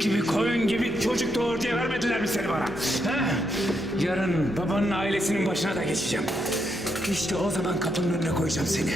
İnek gibi, koyun gibi çocuk doğur diye vermediler mi seni bana? Ha? Yarın babanın ailesinin başına da geçeceğim. İşte o zaman kapının önüne koyacağım seni.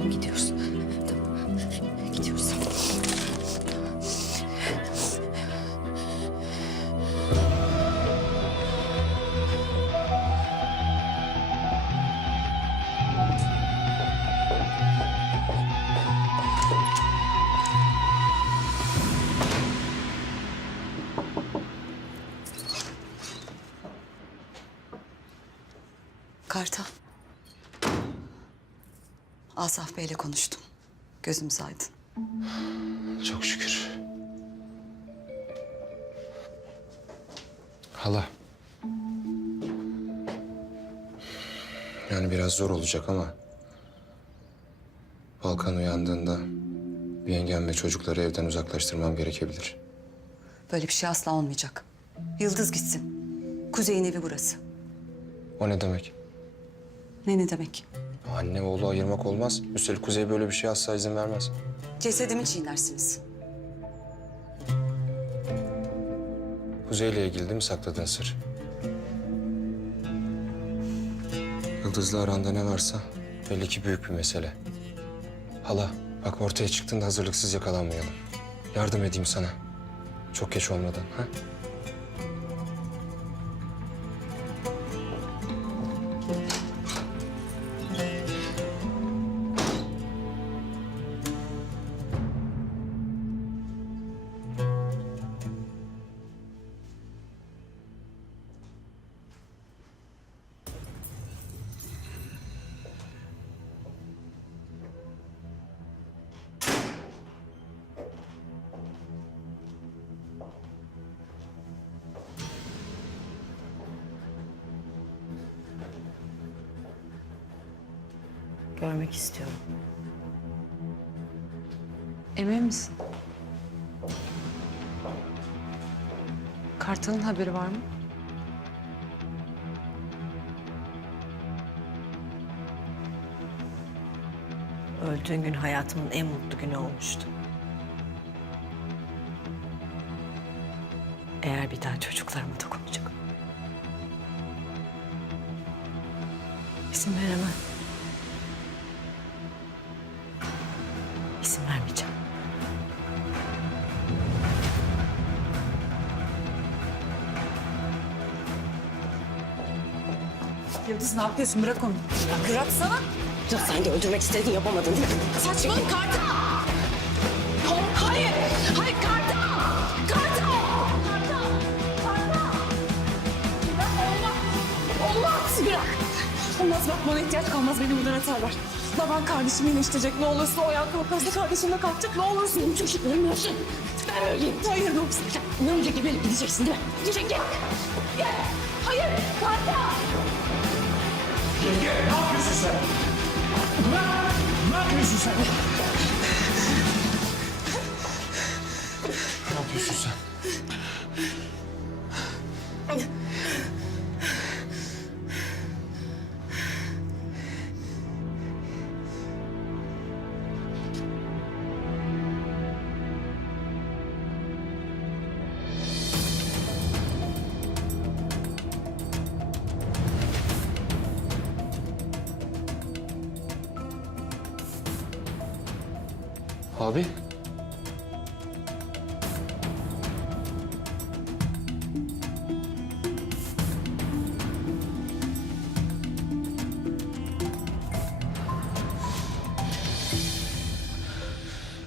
Tamam gidiyoruz. Tamam. Gidiyoruz. Kartal. Asaf Bey'le konuştum. Gözümüz aydın. Çok şükür. Hala. Yani biraz zor olacak ama... Balkan uyandığında yengem ve çocukları evden uzaklaştırmam gerekebilir. Böyle bir şey asla olmayacak. Yıldız gitsin. Kuzey'in evi burası. O ne demek? Ne ne demek? Anne oğlu ayırmak olmaz. Üstelik Kuzey böyle bir şey asla izin vermez. Cesedimi çiğnersiniz. Kuzey'le ilgili değil mi sakladığın sır? Yıldız'la aranda ne varsa belli ki büyük bir mesele. Hala bak ortaya çıktığında hazırlıksız yakalanmayalım. Yardım edeyim sana. Çok geç olmadan. Ha? Görmek istiyorum. Emin misin? Kartal'ın haberi var mı? Öldüğün gün hayatımın en mutlu günü olmuştu. Eğer bir daha çocuklarıma dokunacak. İsim veremem. Yıldız ne yapıyorsun? Bırak onu. Bıraksana. Ya sen de öldürmek istedin yapamadın değil mi? Saçmalık Kartal! Hayır! Hayır Kartal! Kartal! Kartal! Kartal! Bırak olmaz! Olmaz! Bırak! Olmaz bak bana ihtiyaç kalmaz beni buradan atarlar. Baban kardeşimi iyileştirecek ne olursa o ayağa kalkarsa kardeşim de kalkacak ne olursun. Benim çocuklarım olsun. Ben öleyim. Hayır yoksa ne önceki beni gideceksin değil mi? Gidecek gel. Gel. Hayır Kartal! Yenge ne yapıyorsun sen? Bırak! Ne yapıyorsun sen? Ne yapıyorsun sen? Abi.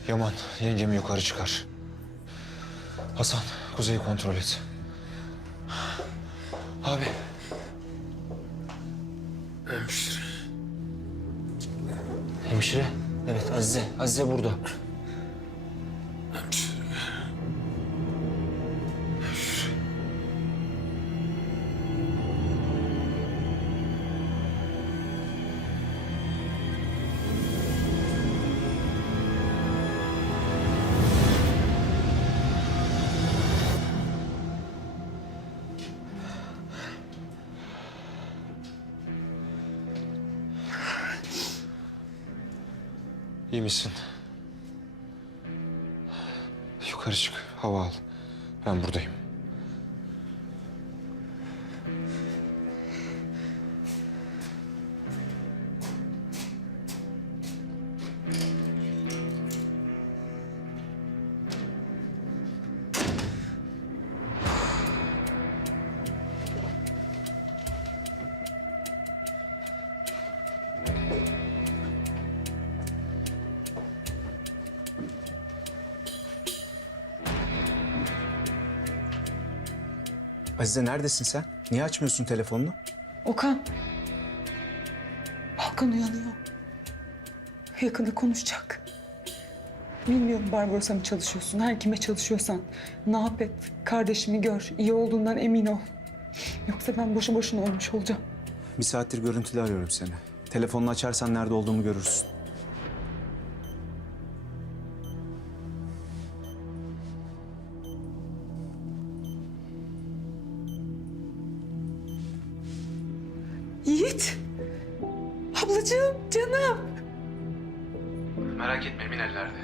Yaman, yengemi yukarı çıkar. Hasan, kuzeyi kontrol et. Abi. Hemşire. Hemşire? Evet, Azize. Azize burada. İyi misin? Yukarı çık, hava al. Ben buradayım. Azize neredesin sen? Niye açmıyorsun telefonunu? Okan. Hakan uyanıyor. Yakında konuşacak. Bilmiyorum Barbaros'a mı çalışıyorsun, her kime çalışıyorsan. Ne yap et, kardeşimi gör, iyi olduğundan emin ol. Yoksa ben boşu boşuna ölmüş olacağım. Bir saattir görüntülü arıyorum seni. Telefonunu açarsan nerede olduğumu görürsün. Yiğit! Ablacığım, canım! Merak etme emin ellerde.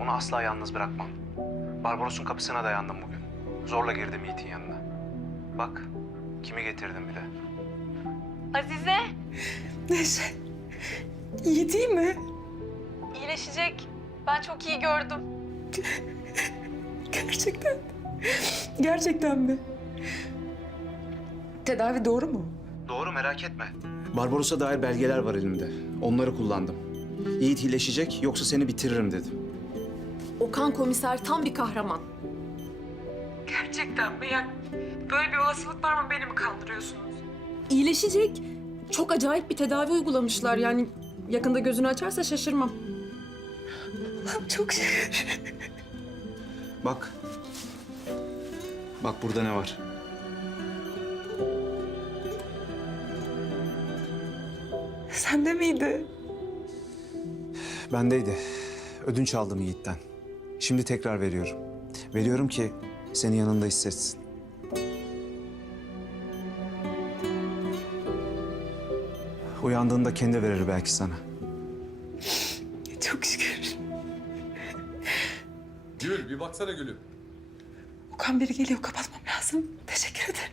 Onu asla yalnız bırakmam. Barbaros'un kapısına dayandım bugün. Zorla girdim Yiğit'in yanına. Bak kimi getirdim bile. Azize Neşe, iyi değil mi? iyileşecek. Ben çok iyi gördüm. Gerçekten. Gerçekten mi? Tedavi doğru mu? Doğru merak etme. Barbaros'a dair belgeler var elimde. Onları kullandım. Yiğit iyileşecek yoksa seni bitiririm dedim. Okan komiser tam bir kahraman. Gerçekten mi? Yani böyle bir olasılık var mı? Beni mi kandırıyorsunuz? İyileşecek. Çok acayip bir tedavi uygulamışlar. Yani yakında gözünü açarsa şaşırmam. Allah'ım çok şükür. Bak. Bak burada ne var? Sende miydi? Bendeydi. Ödünç aldım Yiğit'ten. Şimdi tekrar veriyorum. Veriyorum ki seni yanında hissetsin. Uyandığında kendi verir belki sana. Çok şükür. Gül bir baksana gülüm. Okan biri geliyor. Kapatmam lazım. Teşekkür ederim.